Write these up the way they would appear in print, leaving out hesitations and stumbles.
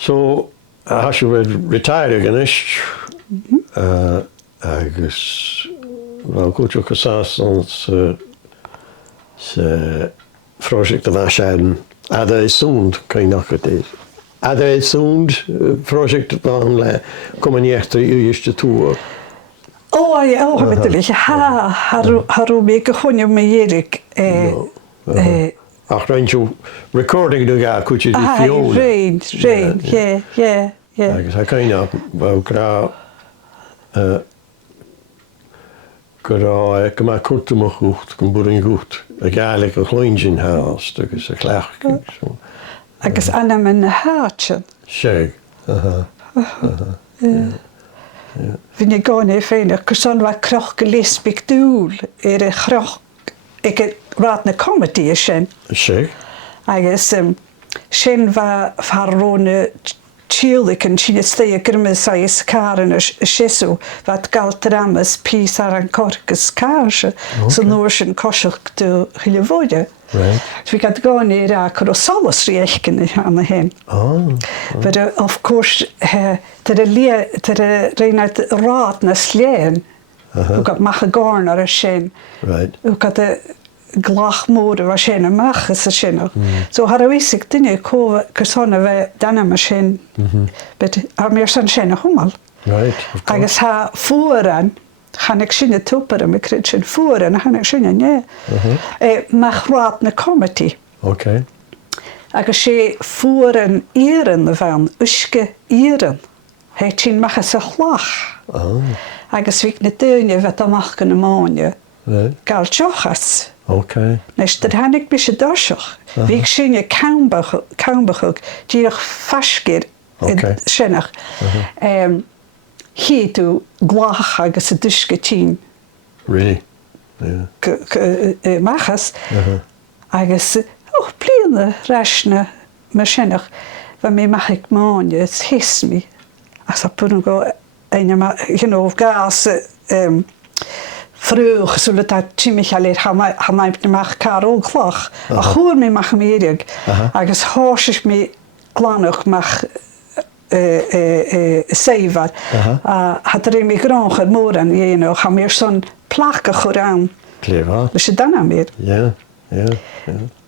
So, has you retired ganis, agus, well, goed je gezegd, se project of Ashan, Ada Sound, kan je nog het is. Ada Sound, project van komen niet echt Uist de tour. Oh, natuurlijk. Haru me gewoon met Erik. Ach, randje recording doen ja, could je die viola. Rain, yeah. Agus ha kan je wel gra gema korte me goed, kan boeren goed. Ik eigenlijk een kleintje haast, dus een klaar. Agus anna mijn haartje. Zeg. Vind je gewoon even ik zo'n wat kroch gelispig doel, kroch ik raad een comedy is Zeg. Agus sin va farrone chilik en sin stay grimes sais karen shisu vat galtramas pisar an korkes karse so norschen koshuk to hilvoje. Right. So we got go near a krosalos riechken aan de hen. But of course ter reinat raad na sleen. We got mache gorn ar a shin. Right. We got the glachmode was sin a mach is a sin. So har wisig dinne ko persona we danna machine. But ar meer san sin a humal. Right. Agus ha furan gaan ik sinne topper me kritchen furan gaan ik sinne ne. Mach raad na comedy. Okay. Agus sé furan ieren van uske ieren. Het sin mach se glach. Agus vik na deunje vet amach kan maanje. Right. Gal chochas. Okay. Nes dat han ik bisje dorsach. Vik sinne kaumbachug die faskir sinnach. Hi tu glach agus a duske tien. Really? Yeah. Machas. Agus pliene rasne me sinnach. Van me mag ik maanje, het his me. As a pun go gas vroeg zullen dat chimich alleen ha mij mag karo glach. A hoor me mag meerig. Agus hoos me klanog mag seivar. Had er me granger moren je ga meer zo'n plakke goraan. Clever. Dus je dan aan meer. Ja.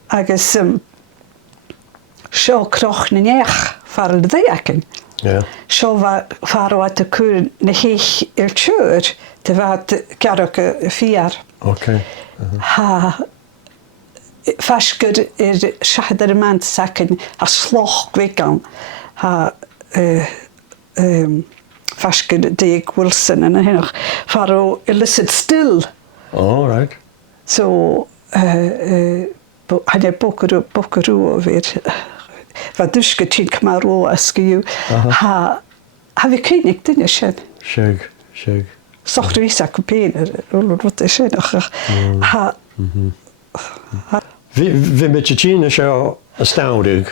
Agus zo kroch nech voor de dijken. Ja. Zo waren we te kunnen niet ertuur, te wat kerken vier. Okay. Vasker schahder man zaken, sloch kwekan, vasker Dick Wilson en nog varo illicit still. All right. So had je bokeru weer. Wat dus getien maar ro askeju ha we kienik dinne shen Sheg zocht er is a kopene wat is nog ha we met je chine show astounding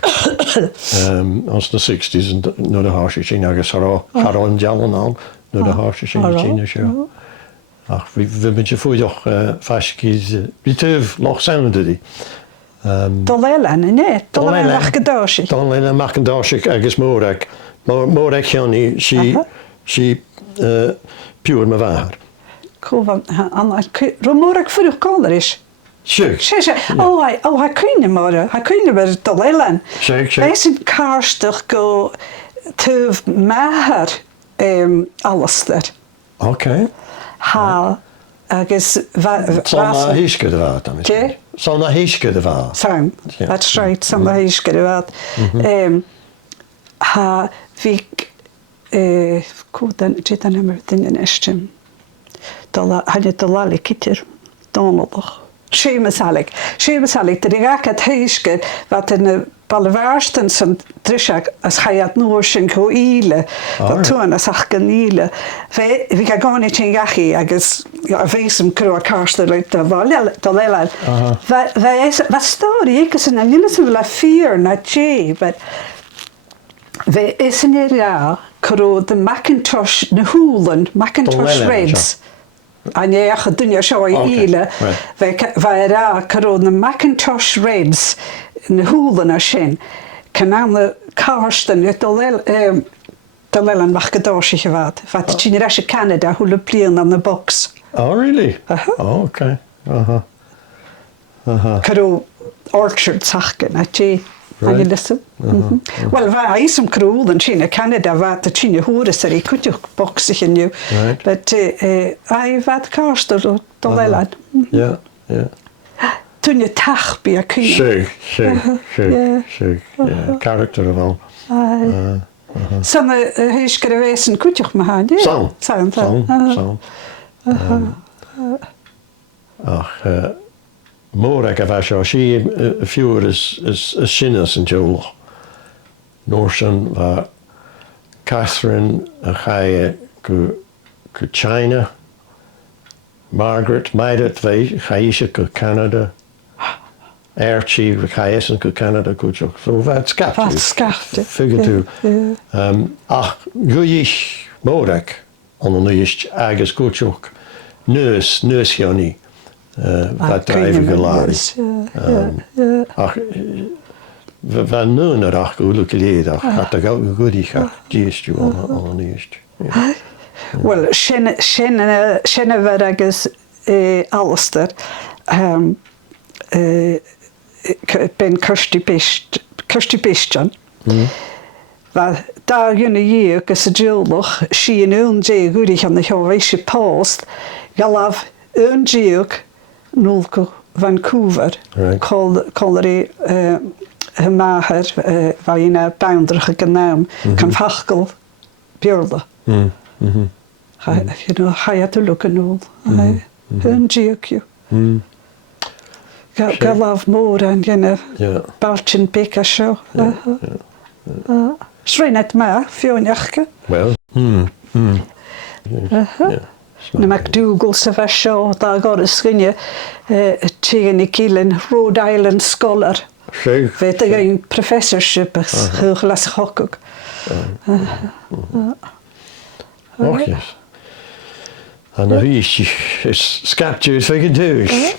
als de 60s en no de harsje chine agus haron jalen aan no de harsje chine show ach we met je voor toch faskies bitev loch sounded die Dolelan, nee, Dolelan Markendashi. Dolelan Markendashi, agus Morek. Morek Johnny, she pure me waar. Cool, Romorek voor de kolder is. Sure. Hij kunnen maar, hij kunnen maar Dolelan. Wij zijn karstig go te maher alles daar. Oké. Agus Sanna hiske de waard dan. Sanna hiske de waard. Sam, that's right. Sanna hiske de waard. Ha vik koden jitan nummer dingen estem. Dalla had dalla kitter donderdag. Schemesalig de raket hiske wat in Ballewaarsten zijn trischak als hij het noorschen koile dat toen als achkenile we gaan gewoon niet in jachi agus ja weesem kroa karste uit de lela wij wat story ik is een nieuwe la vier na che but we is in ja kro de Macintosh de hoelen Macintosh Reds en je gaat doen je show ile wij ra kro de Macintosh Reds in de hoelen als shin kan aan de Karsten, Dolelan mach gadoshi gewaad. Wat de Chinese Canada, hoe le plien aan de box. Oh, really? Oh, okay. Karo orchard zaken, at je. Right. Right. Listen. Well, waar is hem kroel in China, Canada, wat de China horen, ze die kunt je boxen in je. Right. But I wat Karsten, Dolelan. Yeah, yeah. Toen je tach bij je kunnen. Sure. Yeah, character of all. Sanne hees geweest kunt je maar gaan, ja? Son. Ach, Morag of Asha, she fewer is Shinnas and Joel. Norsen va Catherine a Chaya go China. Margaret Maidet ve Chaisha go Canada. Archie Chayes go Canada go Jock. So that's captured. That's captured. Figure to. Ach, Guyish Morag on the Uist Agus go Jock. Nurse Yoni. Wat drijven geladen. Ach, we nu naar ach goede leden. Gaat er ook goed die gaat die je al niet. Well, schenne werkes Alistair. Ben Kirsty Pistjan. Waar daar jullie hier geseduldig, zie je een zeer goed aan de geweest post. Galaf een zeer nulko Vancouver. Kolleri maher waar je naar bounderige genaam kan vachkel beelden. Ga je te lukken nul. Een zeertje. Galaf moor en geen baltjen pika show. Schrein het maar, fionjachke. Well. Na MacDougall sa bheith seo dá gáir scinne tígan i cílinn Rhode Island Scholar. Bheith a ein professorship chuch las chocog. Och, yes. And a rhys is scaptures fe gydwys.